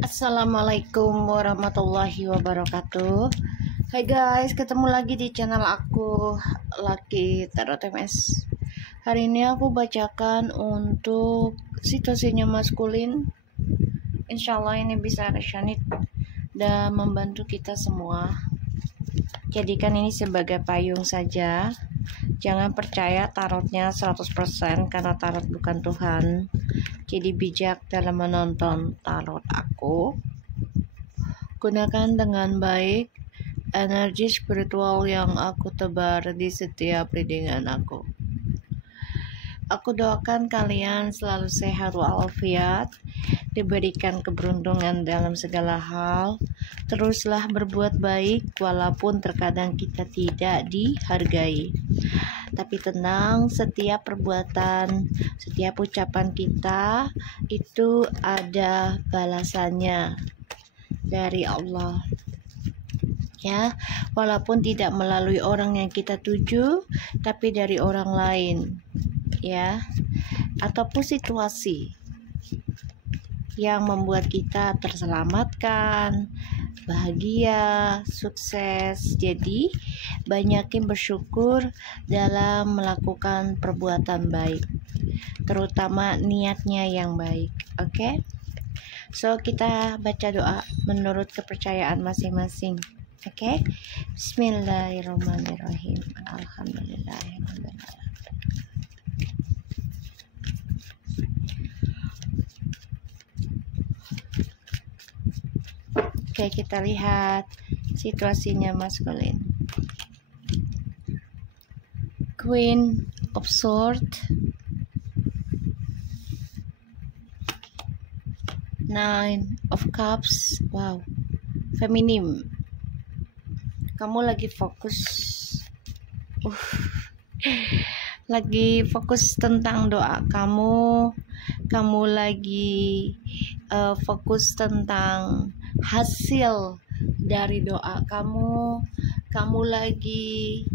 Assalamualaikum warahmatullahi wabarakatuh. Hai guys, ketemu lagi di channel aku, Lucky Tarot MS. Hari ini aku bacakan untuk situasinya maskulin. Insya Allah ini bisa resonate dan membantu kita semua. Jadikan ini sebagai payung saja. Jangan percaya tarotnya 100% karena tarot bukan Tuhan. Jadi bijak dalam menonton tarot aku. Gunakan dengan baik energi spiritual yang aku tebar di setiap readingan aku. Aku doakan kalian selalu sehat walafiat, diberikan keberuntungan dalam segala hal. Teruslah berbuat baik walaupun terkadang kita tidak dihargai. Tapi tenang, setiap perbuatan, setiap ucapan kita itu ada balasannya dari Allah. Ya, walaupun tidak melalui orang yang kita tuju, tapi dari orang lain. Ya, ataupun situasi yang membuat kita terselamatkan, bahagia, sukses. Jadi banyakin bersyukur dalam melakukan perbuatan baik, terutama niatnya yang baik. Oke? So kita baca doa menurut kepercayaan masing-masing. Oke? Bismillahirrahmanirrahim. Alhamdulillahirrahmanirrahim. Oke, kita lihat situasinya maskulin. Queen of Swords, Nine of Cups. Wow, feminim. Kamu lagi fokus, lagi fokus tentang doa kamu. Kamu lagi fokus tentang hasil dari doa kamu. Kamu lagi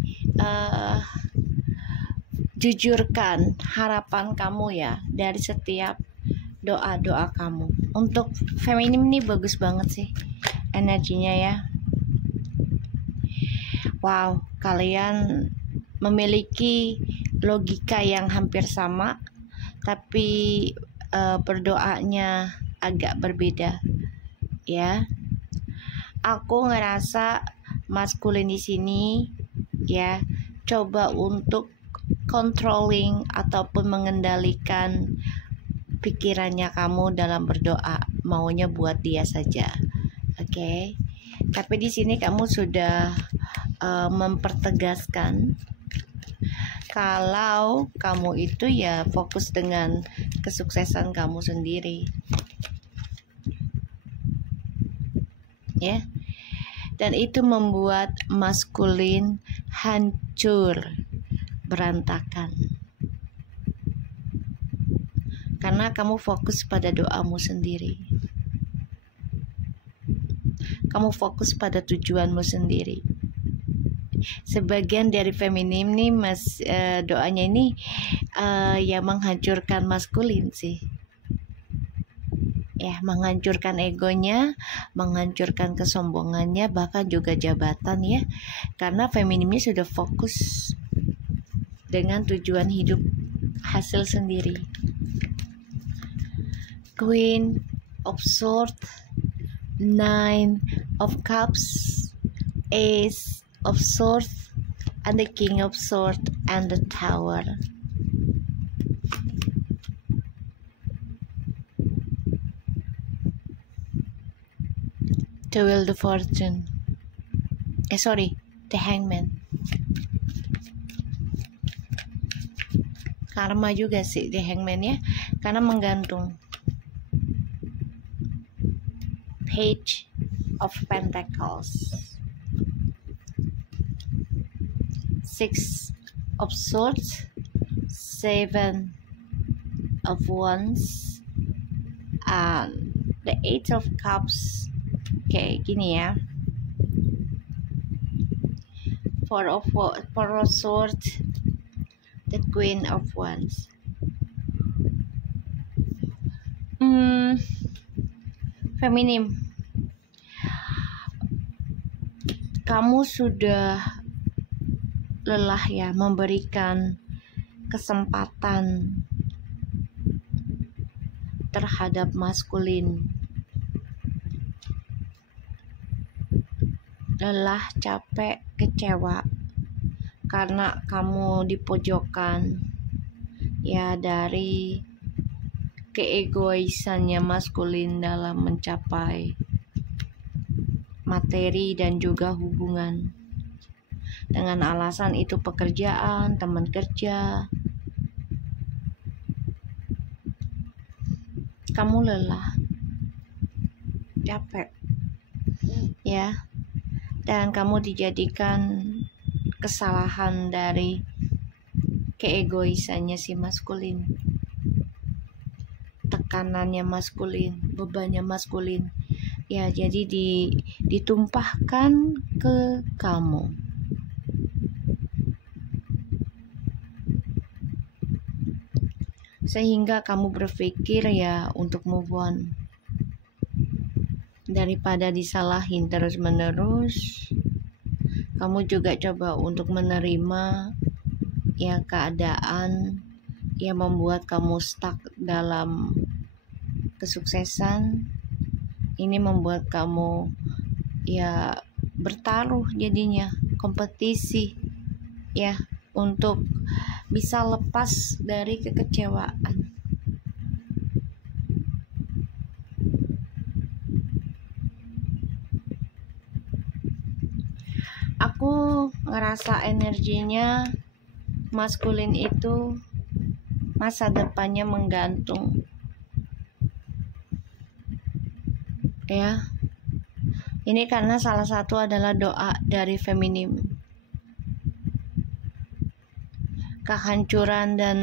jujurkan harapan kamu ya dari setiap doa-doa kamu. Untuk feminim nih bagus banget sih energinya ya. Wow, kalian memiliki logika yang hampir sama, tapi berdoanya agak berbeda ya. Aku ngerasa maskulin di sini ya, coba untuk controlling ataupun mengendalikan pikirannya kamu dalam berdoa, maunya buat dia saja. Oke. Tapi di sini kamu sudah mempertegaskan kalau kamu itu ya fokus dengan kesuksesan kamu sendiri. Ya. Dan itu membuat maskulin hancur, berantakan. Karena kamu fokus pada doamu sendiri. Kamu fokus pada tujuanmu sendiri. Sebagian dari feminim nih doanya ini ya menghancurkan maskulin sih. Ya, menghancurkan egonya, menghancurkan kesombongannya, bahkan juga jabatan ya. Karena feminimnya sudah fokus dengan tujuan hidup hasil sendiri. Queen of Swords, Nine of Cups, Ace of Swords, and the King of Swords, and the Tower. The Wheel of Fortune. The Hangman. Karma juga sih The Hangman ya, karena menggantung. Page of Pentacles, Six of Swords, Seven of Wands, and the Eight of Cups. Oke, gini ya. Four of Swords, the Queen of Wands. Feminim, kamu sudah lelah ya memberikan kesempatan terhadap maskulin. Lelah, capek, kecewa karena kamu dipojokkan ya dari keegoisannya maskulin dalam mencapai materi dan juga hubungan. Dengan alasan itu pekerjaan, teman kerja. Kamu lelah, capek, ya. Dan kamu dijadikan kesalahan dari keegoisannya si maskulin, tekanannya maskulin, bebannya maskulin, ya. Jadi ditumpahkan ke kamu. Sehingga kamu berpikir ya untuk move on. Daripada disalahin terus-menerus, kamu juga coba untuk menerima ya keadaan yang membuat kamu stuck dalam kesuksesan. Ini membuat kamu ya bertaruh jadinya, kompetisi ya untuk bisa lepas dari kekecewaan. Aku ngerasa energinya maskulin itu masa depannya menggantung. Ya. Ini karena salah satu adalah doa dari feminim. Kehancuran dan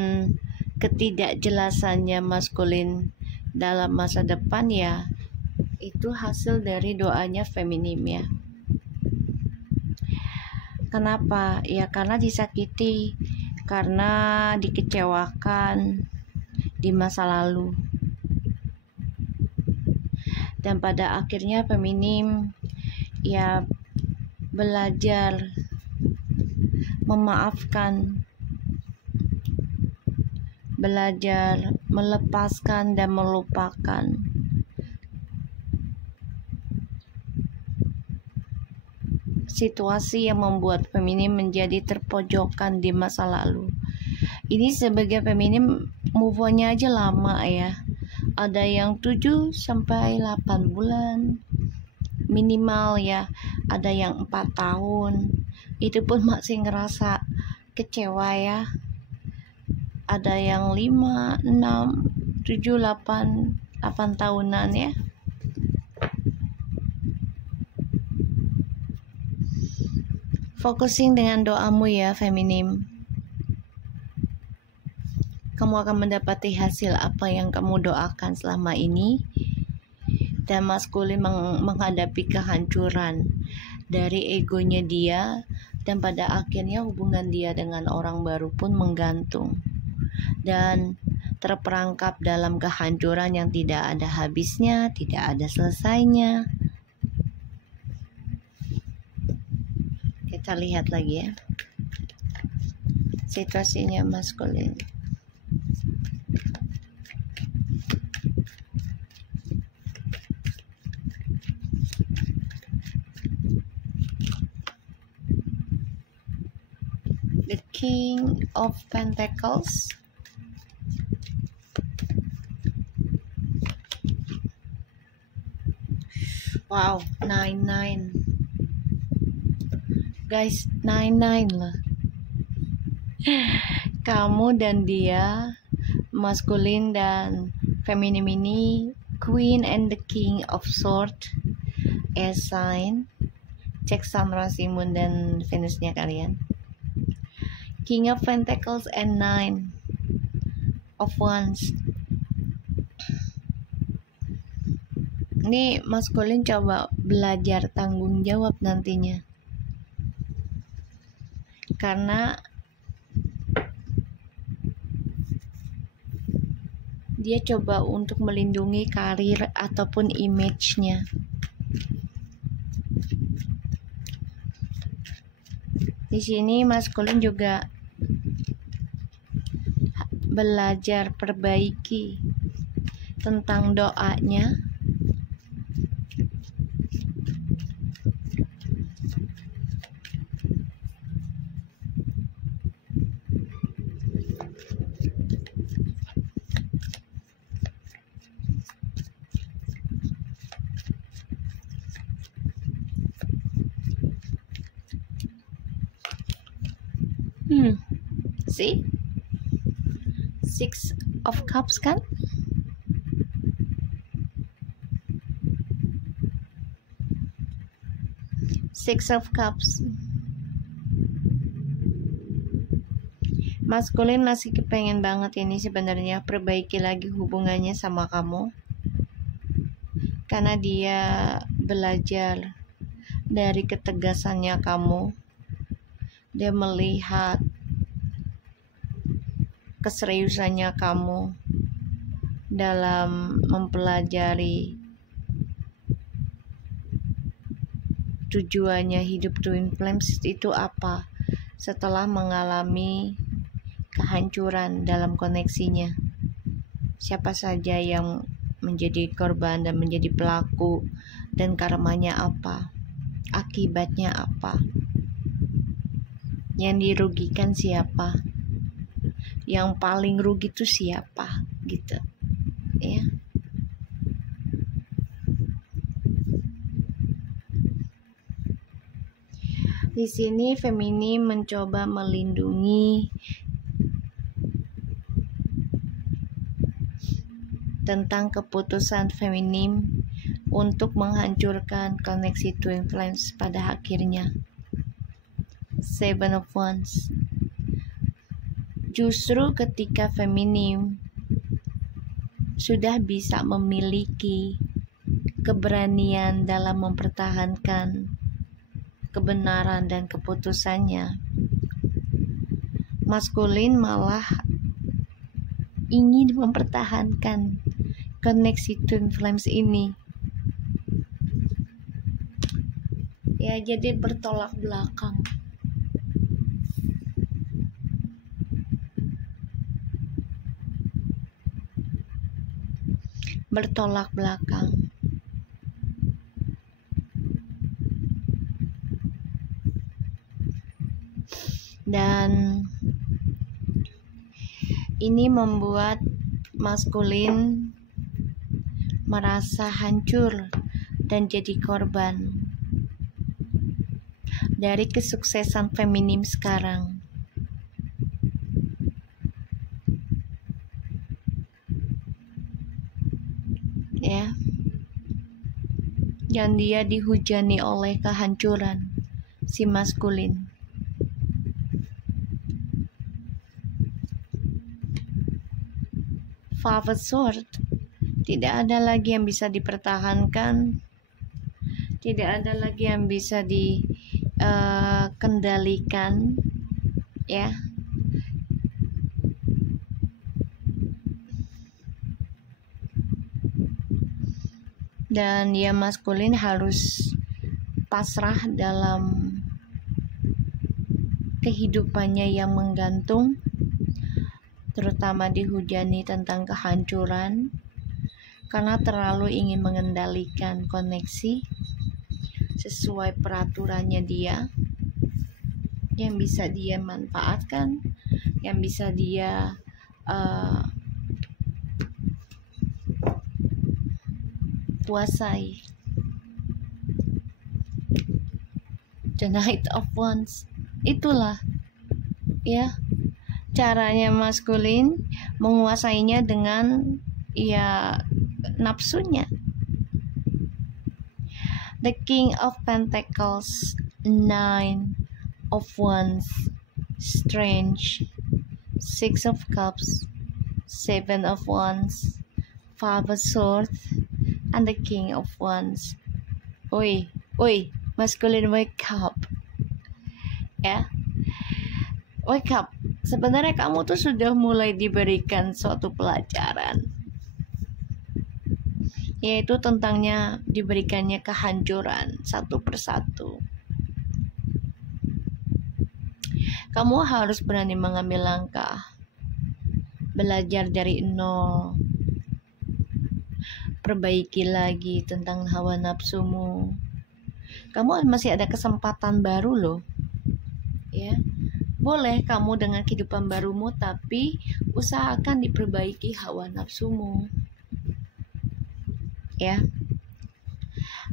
ketidakjelasannya maskulin dalam masa depan ya itu hasil dari doanya feminim ya. Kenapa? Ya karena disakiti, karena dikecewakan di masa lalu. Dan pada akhirnya feminim ya belajar memaafkan, belajar melepaskan dan melupakan. Situasi yang membuat feminim menjadi terpojokkan di masa lalu. Ini sebagai feminim move on-nya aja lama ya. Ada yang 7 sampai 8 bulan minimal ya. Ada yang 4 tahun. Itu pun masih ngerasa kecewa ya. Ada yang 5, 6, 7, 8 tahunan ya. Focusing dengan doamu ya feminim. Kamu akan mendapati hasil apa yang kamu doakan selama ini. Dan maskulin menghadapi kehancuran dari egonya dia. Dan pada akhirnya hubungan dia dengan orang baru pun menggantung. Dan terperangkap dalam kehancuran yang tidak ada habisnya, tidak ada selesainya. Kita lihat lagi ya situasinya maskulin. The King of Pentacles. Wow, 9-9. Guys, 9-9 lah. Kamu dan dia, maskulin dan feminim ini, Queen and the King of Swords, air sign. Cek Sun, Rasi, Moon, dan Venusnya kalian. King of Pentacles and 9 of Wands. Ini maskulin coba belajar tanggung jawab nantinya. Karena Dia coba untuk melindungi karir ataupun image-nya. Di sini maskulin juga belajar perbaiki tentang doanya. See? Six of Cups kan? Six of Cups. Maskulin masih kepengen banget ini sebenarnya perbaiki lagi hubungannya sama kamu. Karena dia belajar dari ketegasannya kamu. Dia melihat keseriusannya kamu dalam mempelajari tujuannya hidup Twin Flames itu apa setelah mengalami kehancuran dalam koneksinya. Siapa saja yang menjadi korban dan menjadi pelaku, dan karmanya apa, akibatnya apa, yang dirugikan siapa, yang paling rugi itu siapa, gitu ya. Di sini feminim mencoba melindungi tentang keputusan feminim untuk menghancurkan koneksi Twin Flames pada akhirnya. Seven of Wands. Justru ketika feminim sudah bisa memiliki keberanian dalam mempertahankan kebenaran dan keputusannya, maskulin malah ingin mempertahankan koneksi Twin Flames ini. Ya, jadi bertolak belakang. Bertolak belakang. Dan ini membuat maskulin merasa hancur dan jadi korban dari kesuksesan feminim sekarang. Ya. Dan dia dihujani oleh kehancuran si maskulin. Five of Swords. Tidak ada lagi yang bisa dipertahankan. Tidak ada lagi yang bisa dikendalikan. Ya. Dan ya, maskulin harus pasrah dalam kehidupannya yang menggantung, terutama dihujani tentang kehancuran karena terlalu ingin mengendalikan koneksi sesuai peraturannya dia, yang bisa dia manfaatkan, yang bisa dia kuasai. The Knight of Wands, itulah ya caranya maskulin menguasainya dengan ya nafsunya. The King of Pentacles, Nine of Wands, Strange, Six of Cups, Seven of Wands, Five of Swords, and the King of Wands. Oi, maskulin, wake up. Ya, wake up. Sebenarnya kamu tuh sudah mulai diberikan suatu pelajaran. yaitu tentangnya diberikannya kehancuran satu persatu. Kamu harus berani mengambil langkah, belajar dari nol, perbaiki lagi tentang hawa nafsumu. Kamu masih ada kesempatan baru loh, ya. Boleh kamu dengan kehidupan barumu, tapi usahakan diperbaiki hawa nafsumu. Ya,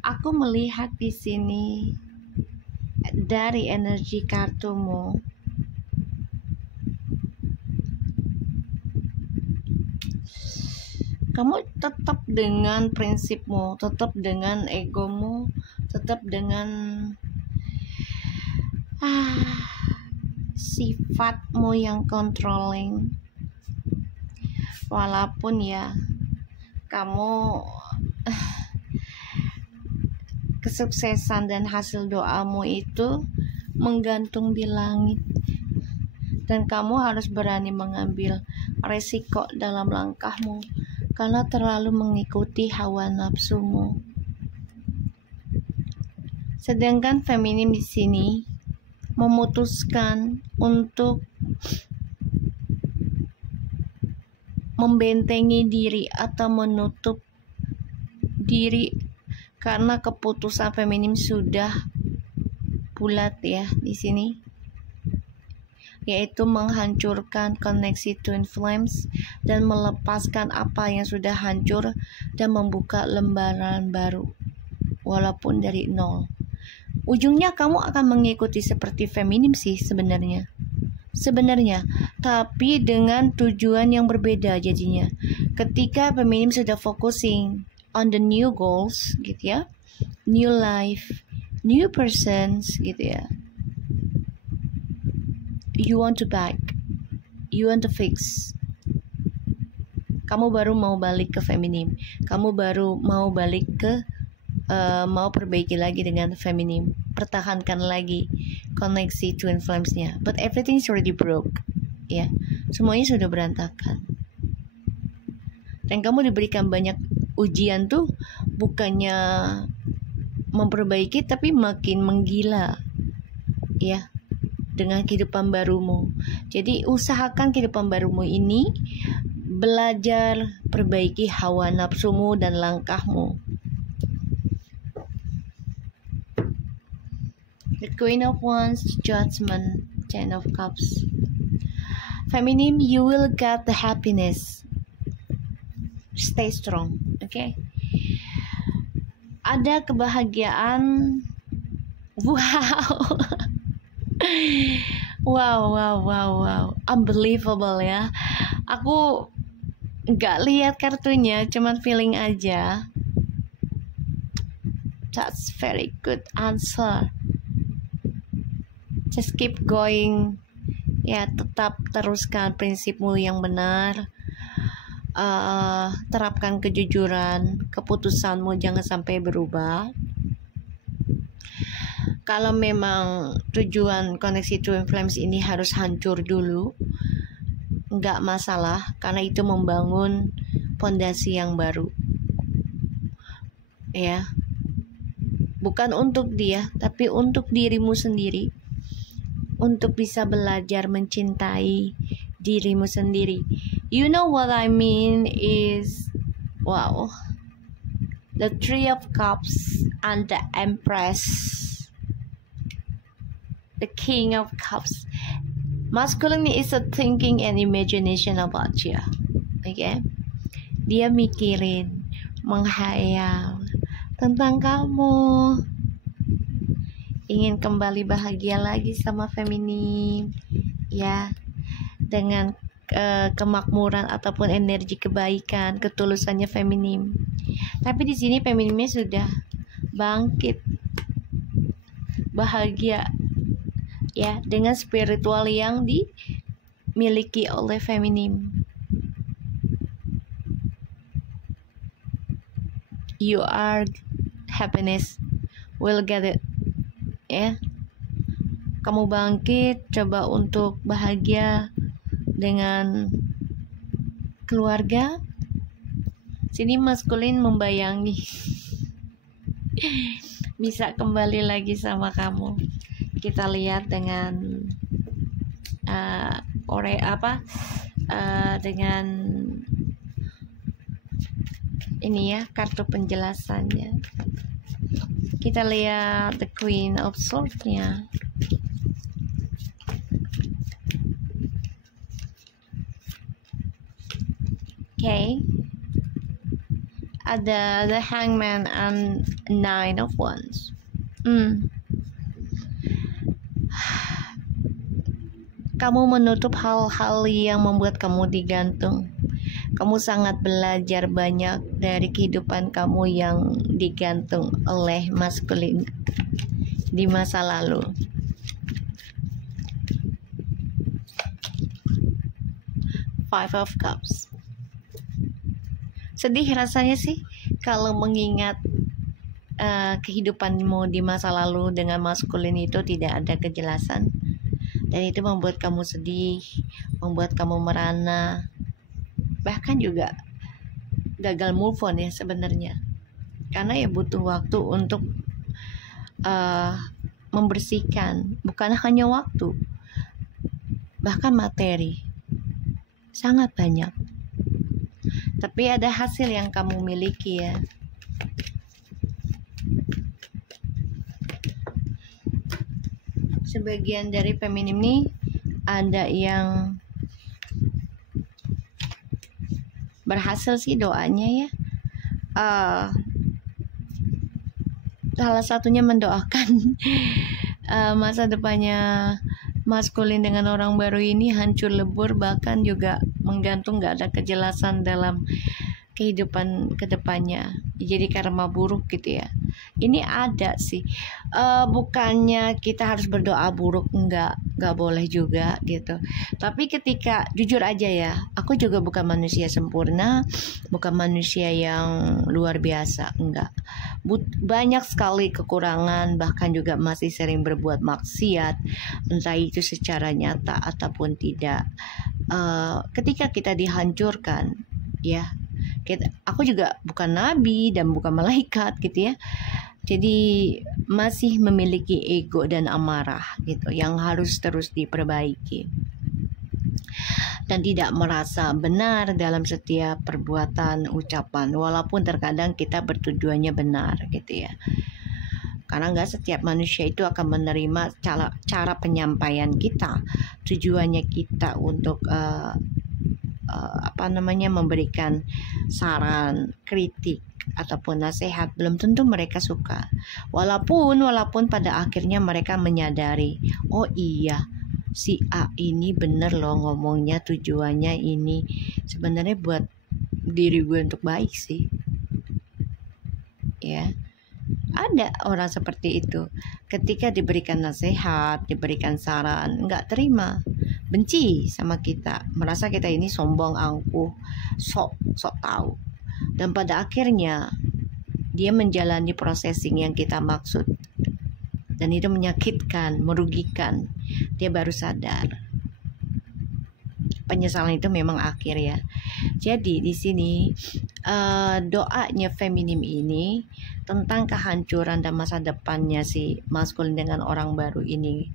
aku melihat di sini dari energi kartumu, kamu tetap dengan prinsipmu, tetap dengan egomu, tetap dengan sifatmu yang controlling. Walaupun ya kamu kesuksesan dan hasil doamu itu menggantung di langit, dan kamu harus berani mengambil resiko dalam langkahmu karena terlalu mengikuti hawa nafsumu. Sedangkan feminim di sini memutuskan untuk membentengi diri atau menutup diri karena keputusan feminim sudah bulat ya di sini, yaitu menghancurkan koneksi twin flames dan melepaskan apa yang sudah hancur dan membuka lembaran baru walaupun dari nol. Ujungnya kamu akan mengikuti seperti feminim sih sebenarnya, tapi dengan tujuan yang berbeda jadinya. Ketika feminim sudah focusing on the new goals gitu ya, new life, new persons gitu ya, you want to back, you want to fix. Kamu baru mau balik ke feminim, kamu baru mau balik ke mau perbaiki lagi dengan feminim, pertahankan lagi koneksi twin flames-nya. But everything is already broke, ya, semuanya sudah berantakan. Dan kamu diberikan banyak ujian tuh, bukannya memperbaiki tapi makin menggila, ya, dengan kehidupan barumu. Jadi usahakan kehidupan barumu ini belajar perbaiki hawa nafsumu dan langkahmu. The Queen of Wands, Judgment, Ten of Cups. Feminim, you will get the happiness. Stay strong, okay? Ada kebahagiaan. Wow. Unbelievable ya. Aku nggak lihat kartunya, cuman feeling aja. That's very good answer. Just keep going. Ya, tetap teruskan prinsipmu yang benar. Terapkan kejujuran, keputusanmu jangan sampai berubah. Kalau memang tujuan koneksi twin flames ini harus hancur dulu, nggak masalah, karena itu membangun fondasi yang baru. Ya, bukan untuk dia, tapi untuk dirimu sendiri, untuk bisa belajar mencintai dirimu sendiri. You know what I mean is, wow, the Three of Cups and the Empress, the King of Cups. Masculine is a thinking and imagination about you, okay? Dia mikirin, menghayal tentang kamu, ingin kembali bahagia lagi sama feminim, ya, dengan kemakmuran ataupun energi kebaikan, ketulusannya feminim. Tapi di sini feminimnya sudah bangkit, bahagia, ya, dengan spiritual yang dimiliki oleh feminim. You are happiness, will get it, ya. Kamu bangkit, coba untuk bahagia dengan keluarga, Sini maskulin membayangi bisa kembali lagi sama kamu. Kita lihat dengan dengan ini ya, kartu penjelasannya. Kita lihat the Queen of Swords-nya. Okay. Ada the Hangman and Nine of Wands. Kamu menutup hal-hal yang membuat kamu digantung. Kamu sangat belajar banyak dari kehidupan kamu yang digantung oleh maskulin di masa lalu. Five of Cups. Sedih rasanya sih kalau mengingat kehidupanmu di masa lalu dengan maskulin itu tidak ada kejelasan. Dan itu membuat kamu sedih, membuat kamu merana, bahkan juga gagal move on ya sebenarnya. Karena ya butuh waktu untuk membersihkan, bukan hanya waktu, bahkan materi, sangat banyak. Tapi ada hasil yang kamu miliki ya. Sebagian dari feminim nih ada yang berhasil sih doanya ya. Salah satunya mendoakan masa depannya maskulin dengan orang baru ini hancur lebur, bahkan juga menggantung, gak ada kejelasan dalam kehidupan kedepannya. Jadi karma buruk gitu ya. Ini ada sih, bukannya kita harus berdoa buruk, enggak boleh juga gitu. Tapi ketika jujur aja ya, aku juga bukan manusia sempurna, bukan manusia yang luar biasa, enggak. Banyak sekali kekurangan, bahkan juga masih sering berbuat maksiat, entah itu secara nyata ataupun tidak. Ketika kita dihancurkan, ya, aku juga bukan nabi dan bukan malaikat gitu ya. Jadi masih memiliki ego dan amarah gitu yang harus terus diperbaiki. Dan tidak merasa benar dalam setiap perbuatan, ucapan, walaupun terkadang kita bertujuannya benar gitu ya. Karena nggak setiap manusia itu akan menerima cara penyampaian kita, tujuannya kita untuk memberikan saran, kritik ataupun nasihat, belum tentu mereka suka. Walaupun pada akhirnya mereka menyadari, oh iya, si A ini bener loh ngomongnya, tujuannya ini sebenarnya buat diri gue untuk baik sih. Ya. Ada orang seperti itu. Ketika diberikan nasihat, diberikan saran, nggak terima, benci sama kita, merasa kita ini sombong, angkuh, sok tahu. Dan pada akhirnya dia menjalani processing yang kita maksud, dan itu menyakitkan, merugikan. Dia baru sadar. Penyesalan itu memang akhir ya. Jadi di sini doanya feminim ini tentang kehancuran dan masa depannya si maskulin dengan orang baru ini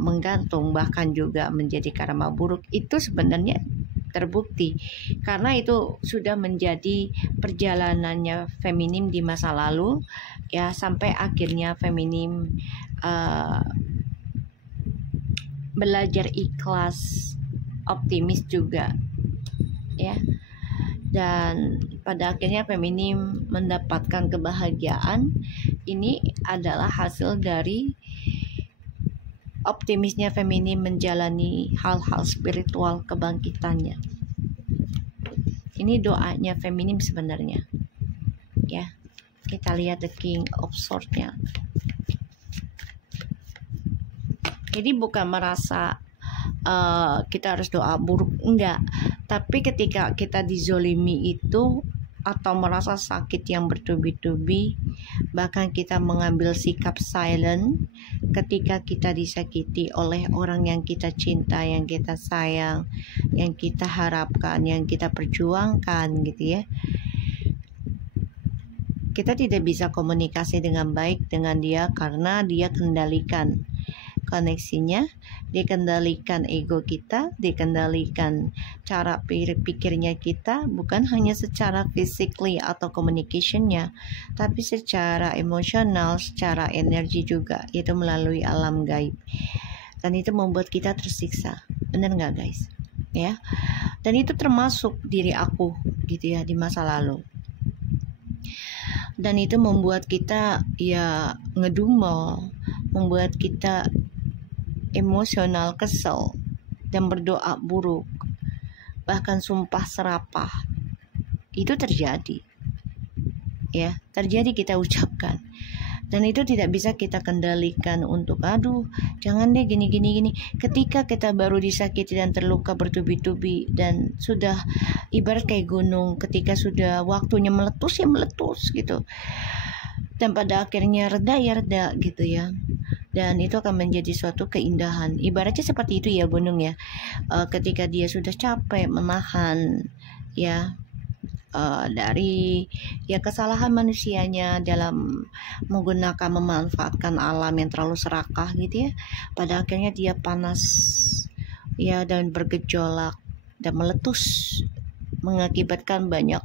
menggantung, bahkan juga menjadi karma buruk, itu sebenarnya terbukti karena itu sudah menjadi perjalanannya feminim di masa lalu ya, sampai akhirnya feminim belajar ikhlas, optimis juga ya, dan pada akhirnya feminim mendapatkan kebahagiaan. Ini adalah hasil dari optimisnya feminim menjalani hal-hal spiritual kebangkitannya. Ini doanya feminim sebenarnya ya. Kita lihat the King of Swords-nya. Jadi bukan merasa kita harus doa buruk, enggak. Tapi ketika kita dizolimi itu atau merasa sakit yang bertubi-tubi, bahkan kita mengambil sikap silent ketika kita disakiti oleh orang yang kita cinta, yang kita sayang, yang kita harapkan, yang kita perjuangkan gitu ya. Kita tidak bisa komunikasi dengan baik dengan dia karena dia kendalikan koneksinya, dikendalikan ego kita, dikendalikan cara pikirnya kita, bukan hanya secara physically atau communicationnya, tapi secara emosional, secara energi juga, yaitu melalui alam gaib. Dan itu membuat kita tersiksa, benar nggak guys? Ya, dan itu termasuk diri aku gitu ya di masa lalu. Dan itu membuat kita ya ngedumel, membuat kita emosional, kesel, dan berdoa buruk, bahkan sumpah serapah. Itu terjadi ya, terjadi, kita ucapkan, dan itu tidak bisa kita kendalikan untuk aduh jangan deh gini. Ketika kita baru disakiti dan terluka bertubi-tubi dan sudah ibarat kayak gunung, ketika sudah waktunya meletus ya meletus gitu, dan pada akhirnya reda ya reda gitu ya. Dan itu akan menjadi suatu keindahan. Ibaratnya seperti itu ya gunung ya. Ketika dia sudah capek menahan ya dari ya kesalahan manusianya dalam menggunakan memanfaatkan alam yang terlalu serakah gitu ya. Pada akhirnya dia panas ya dan bergejolak dan meletus, mengakibatkan banyak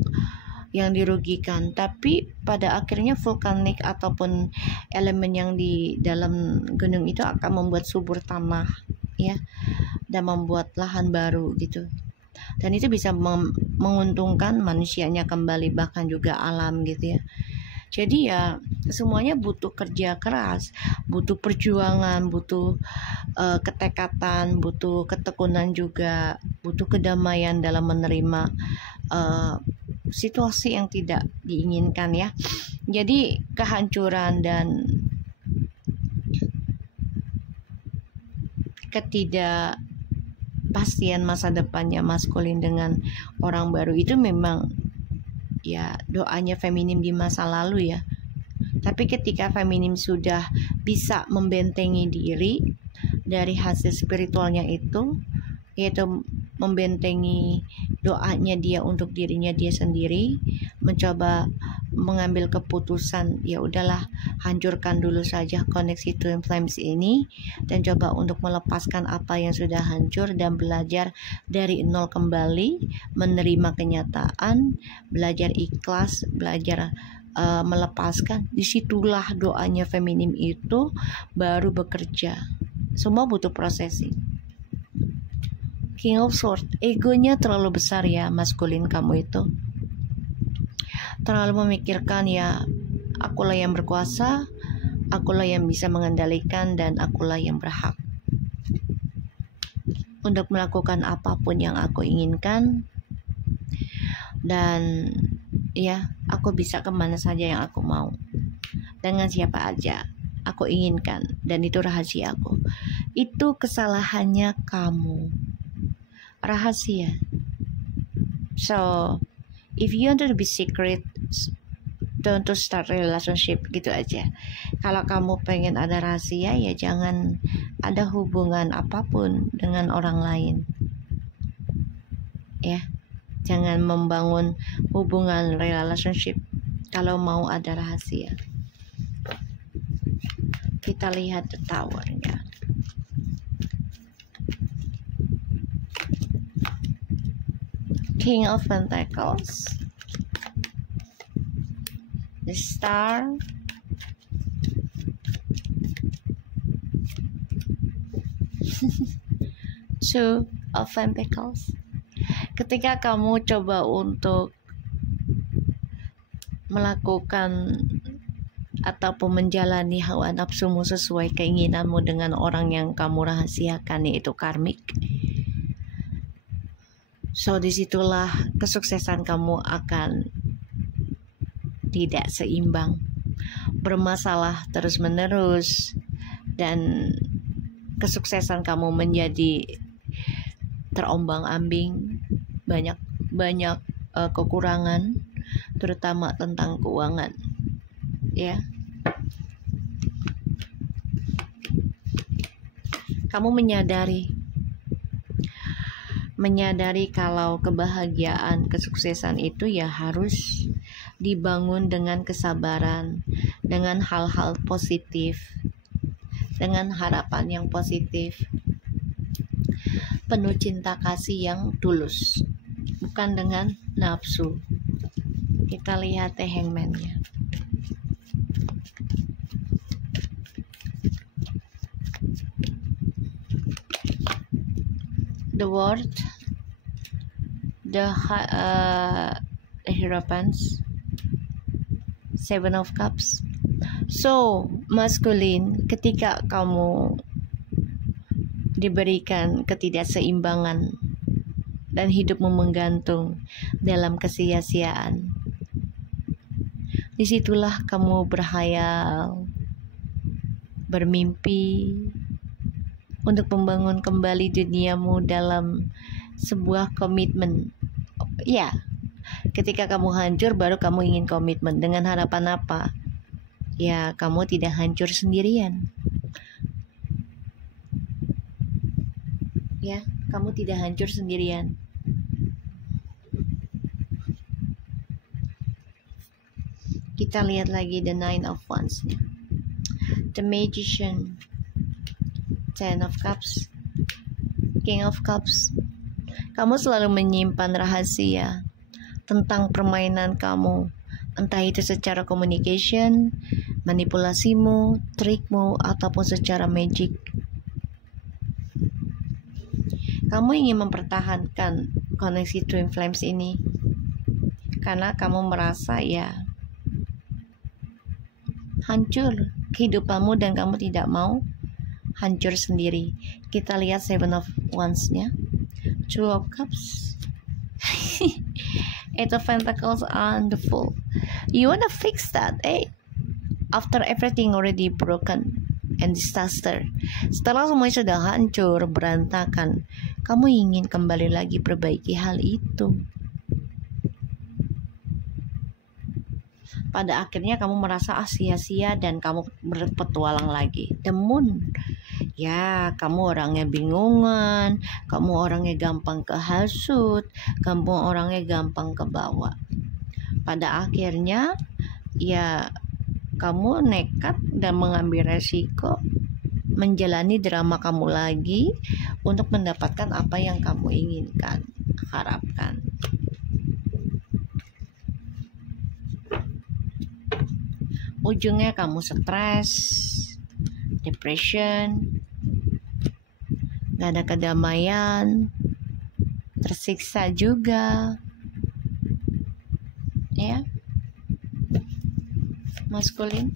yang dirugikan, tapi pada akhirnya vulkanik ataupun elemen yang di dalam gunung itu akan membuat subur tanah ya, dan membuat lahan baru gitu, dan itu bisa menguntungkan manusianya kembali, bahkan juga alam gitu ya. Jadi ya semuanya butuh kerja keras, butuh perjuangan, butuh ketekatan, butuh ketekunan juga, butuh kedamaian dalam menerima situasi yang tidak diinginkan ya. Jadi kehancuran dan ketidakpastian masa depannya maskulin dengan orang baru itu memang ya doanya feminim di masa lalu ya. Tapi ketika feminim sudah bisa membentengi diri dari hasil spiritualnya itu, yaitu membentengi doanya dia untuk dirinya dia sendiri, mencoba mengambil keputusan ya udahlah hancurkan dulu saja koneksi twin flames ini, dan coba untuk melepaskan apa yang sudah hancur dan belajar dari nol kembali, menerima kenyataan, belajar ikhlas, belajar melepaskan. Disitulah doanya feminim itu baru bekerja. Semua butuh prosesing. King of Swords, egonya terlalu besar ya maskulin kamu itu. Terlalu memikirkan ya akulah yang berkuasa, akulah yang bisa mengendalikan, dan akulah yang berhak untuk melakukan apapun yang aku inginkan. Dan ya aku bisa kemana saja yang aku mau, dengan siapa aja aku inginkan, dan itu rahasia aku. Itu kesalahannya kamu, rahasia. So if you want to be secret, don't to start relationship gitu aja. Kalau kamu pengen ada rahasia ya jangan ada hubungan apapun dengan orang lain ya. Jangan membangun hubungan relationship kalau mau ada rahasia. Kita lihat the tower ya. King of Pentacles, the Star, Two of Pentacles. Ketika kamu coba untuk melakukan ataupun menjalani hawa nafsumu sesuai keinginanmu dengan orang yang kamu rahasiakan, yaitu karmik, so disitulah kesuksesan kamu akan tidak seimbang, bermasalah terus menerus, dan kesuksesan kamu menjadi terombang-ambing, banyak kekurangan, terutama tentang keuangan, ya. Kamu menyadari kalau kebahagiaan, kesuksesan itu ya harus dibangun dengan kesabaran, dengan hal-hal positif, dengan harapan yang positif, penuh cinta kasih yang tulus, bukan dengan nafsu. Kita lihat The Hangman-nya. The World, the Hierophants, Seven of Cups. So, maskulin, ketika kamu diberikan ketidakseimbangan dan hidupmu menggantung dalam kesia-siaan, disitulah kamu berhayal, bermimpi untuk membangun kembali duniamu dalam sebuah komitmen. Ya, ketika kamu hancur baru kamu ingin komitmen. Dengan harapan apa? Ya, kamu tidak hancur sendirian. Ya, kamu tidak hancur sendirian. Kita lihat lagi the Nine of Wands, the Magician, Ten of Cups, King of Cups. Kamu selalu menyimpan rahasia tentang permainan kamu, entah itu secara communication, manipulasimu, trikmu, ataupun secara magic. Kamu ingin mempertahankan koneksi Twin Flames ini karena kamu merasa ya hancur kehidupanmu dan kamu tidak mau hancur sendiri. Kita lihat Seven of Wands-nya, Two of Cups, Eight of Pentacles and the Fool. You wanna fix that, after everything already broken and disaster. Setelah semuanya sudah hancur, berantakan, kamu ingin kembali lagi perbaiki hal itu. Pada akhirnya kamu merasa sia-sia dan kamu berpetualang lagi. The Moon. Ya, kamu orangnya bingungan, kamu orangnya gampang kehasut, kamu orangnya gampang kebawa. Pada akhirnya, ya kamu nekat dan mengambil resiko menjalani drama kamu lagi untuk mendapatkan apa yang kamu inginkan, harapkan. Ujungnya kamu stres, depression, gak ada kedamaian, tersiksa juga, ya, maskulin.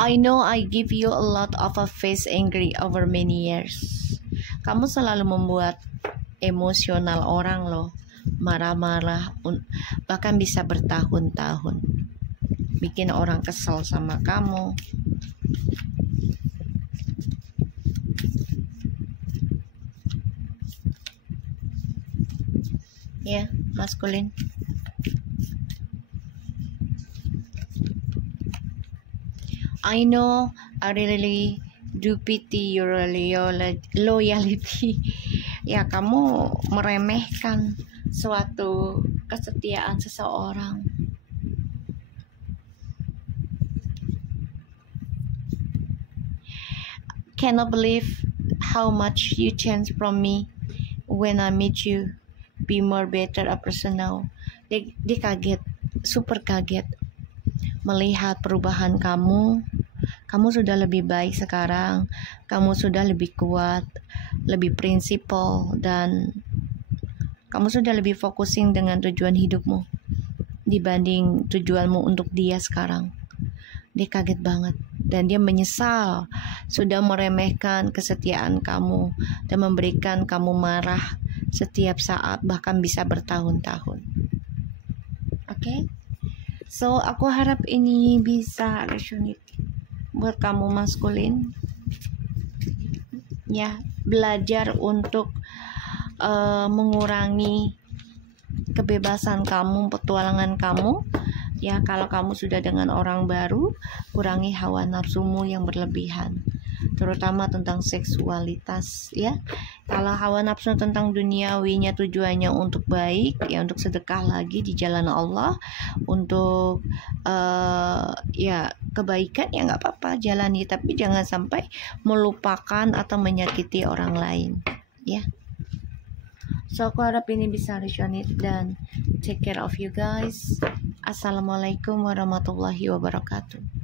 I know I give you a lot of a face angry over many years. Kamu selalu membuat emosional orang loh, marah-marah, bahkan bisa bertahun-tahun, bikin orang kesel sama kamu. Ya, maskulin. I know I really do pity your loyalty. Ya, kamu meremehkan suatu kesetiaan seseorang. Cannot believe how much you changed from me when I meet you. Be more better a person now. Dia kaget, super kaget melihat perubahan kamu. Kamu sudah lebih baik sekarang, kamu sudah lebih kuat, lebih prinsipal, dan kamu sudah lebih focusing dengan tujuan hidupmu dibanding tujuanmu untuk dia sekarang. Dia kaget banget dan dia menyesal sudah meremehkan kesetiaan kamu dan memberikan kamu marah setiap saat, bahkan bisa bertahun-tahun. Oke? So, aku harap ini bisa resonate buat kamu maskulin. Ya, belajar untuk mengurangi kebebasan kamu, petualangan kamu. Ya, kalau kamu sudah dengan orang baru, kurangi hawa nafsumu yang berlebihan, terutama tentang seksualitas ya. Kalau hawa nafsu tentang duniawinya tujuannya untuk baik, ya untuk sedekah lagi di jalan Allah, untuk ya kebaikan, ya nggak apa-apa jalani, tapi jangan sampai melupakan atau menyakiti orang lain ya. So aku harap ini bisa resonate dan take care of you guys. Assalamualaikum warahmatullahi wabarakatuh.